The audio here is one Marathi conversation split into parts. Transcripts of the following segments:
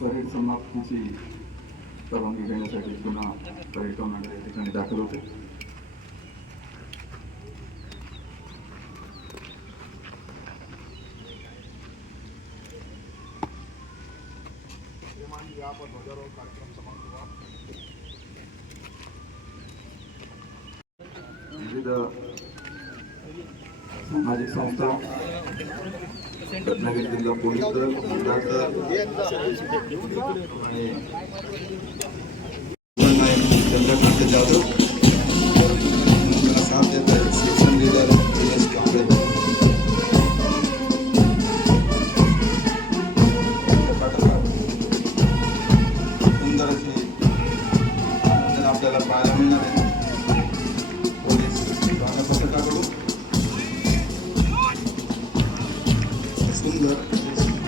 परेड समाप्तीची परवानगी घेण्यासाठी पुन्हा परेड या ठिकाणी दाखल होते. विविध सामाजिक संस्था रत्नागिरी जिल्हा पोलीस दल मंदार आणि सुंदर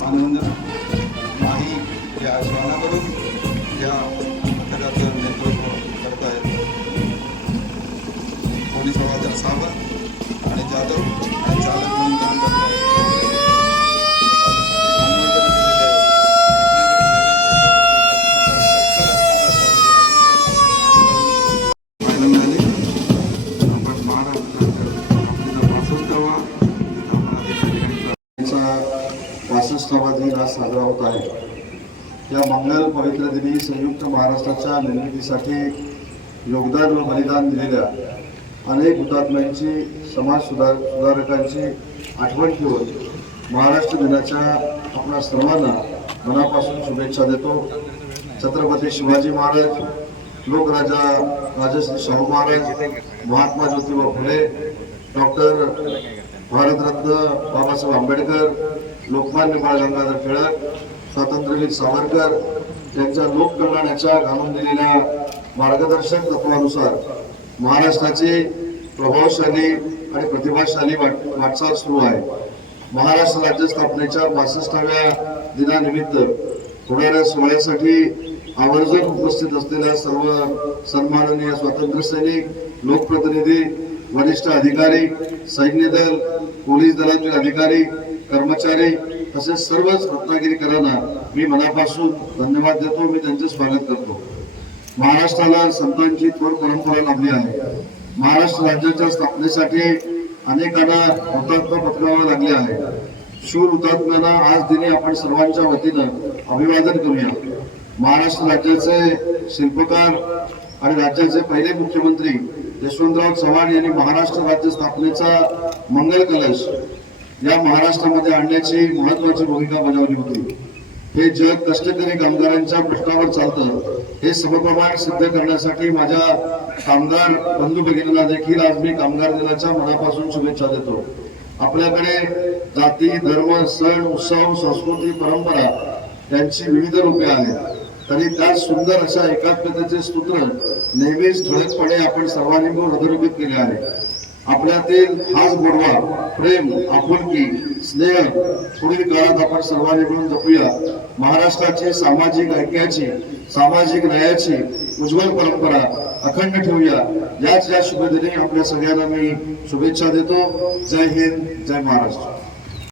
मानवंदन माही या श्वानावरून या पथकाचं नेतृत्व करत आहेत पोलीस हवालदार सावंत आणि जाधव आणि चालक म्हणून पासष्टावा दिन आज साजरा होत आहे. या मंगल पवित्र दिनी संयुक्त महाराष्ट्राच्या निर्मितीसाठी योगदान व बलिदान दिलेल्या अनेक हुतात्म्यांची समाज सुधार सुधारकांची आठवण ठेवून महाराष्ट्र दिनाच्या आपल्या सर्वांना मनापासून शुभेच्छा देतो. छत्रपती शिवाजी महाराज लोकराजा राजश्री शाहू महाराज महात्मा ज्योतिबा फुले डॉक्टर भारतरत्न बाबासाहेब आंबेडकर लोकमान्य बाळ गंगाधर टिळक स्वातंत्र्यवीर सावरकर यांच्या लोककल्याणाच्या घालून दिलेल्या मार्गदर्शक तत्वानुसार महाराष्ट्राची प्रभावशाली आणि प्रतिभाशाली वाट वाटचाल सुरू आहे. महाराष्ट्र राज्य स्थापनेच्या बासष्टाव्या दिनानिमित्त होणाऱ्या सोहळ्यासाठी आवर्जून उपस्थित असलेल्या सर्व सन्माननीय स्वातंत्र्य सैनिक लोकप्रतिनिधी वरिष्ठ अधिकारी सैन्य दल पोलीस दलातील अधिकारी कर्मचारी तसेच सर्वच रत्नागिरीकरांना मी मनापासून धन्यवाद देतो. मी त्यांचे स्वागत करतो. महाराष्ट्राला संतांची थोर परंपरा लाभली आहे. महाराष्ट्र राज्याच्या स्थापनेसाठी अनेकांना हुतात्मा पत्करावे लागले आहे. शूर हुतात्म्यांना आज दिनी आपण सर्वांच्या वतीनं अभिवादन करूया. महाराष्ट्र राज्याचे शिल्पकार आणि राज्याचे पहिले मुख्यमंत्री यशवंतराव चव्हाण यांनी महाराष्ट्र राज्य स्थापनेचा मंगल कलश या महाराष्ट्रामध्ये आणण्याची महत्वाची भूमिका बजावली होती. हे जग कष्टकरी कामगारांच्या पृष्ठावर चालतं हे समप्रमाण सिद्ध करण्यासाठी माझ्या कामगार बंधू भगिनींना देखील आज मी कामगार दिनाच्या मनापासून शुभेच्छा देतो. आपल्याकडे जाती धर्म सण उत्सव संस्कृती परंपरा यांची विविध रूपे आहेत. तरी त्यात सुंदर अशा एकात्मतेचे सूत्र नेहमीच ठळकपणे आपण सर्वांनी मिळून केले आहे. आपल्यातील हाच गोडवा प्रेम आपुलकी स्नेह पुढील काळात आपण सर्वांनी मिळून जपूया. महाराष्ट्राची सामाजिक ऐक्याची सामाजिक न्यायाची उज्ज्वल परंपरा अखंड ठेवूया. याच या शुभदिनी आपल्या सगळ्यांना मी शुभेच्छा देतो. जय हिंद जय महाराष्ट्र.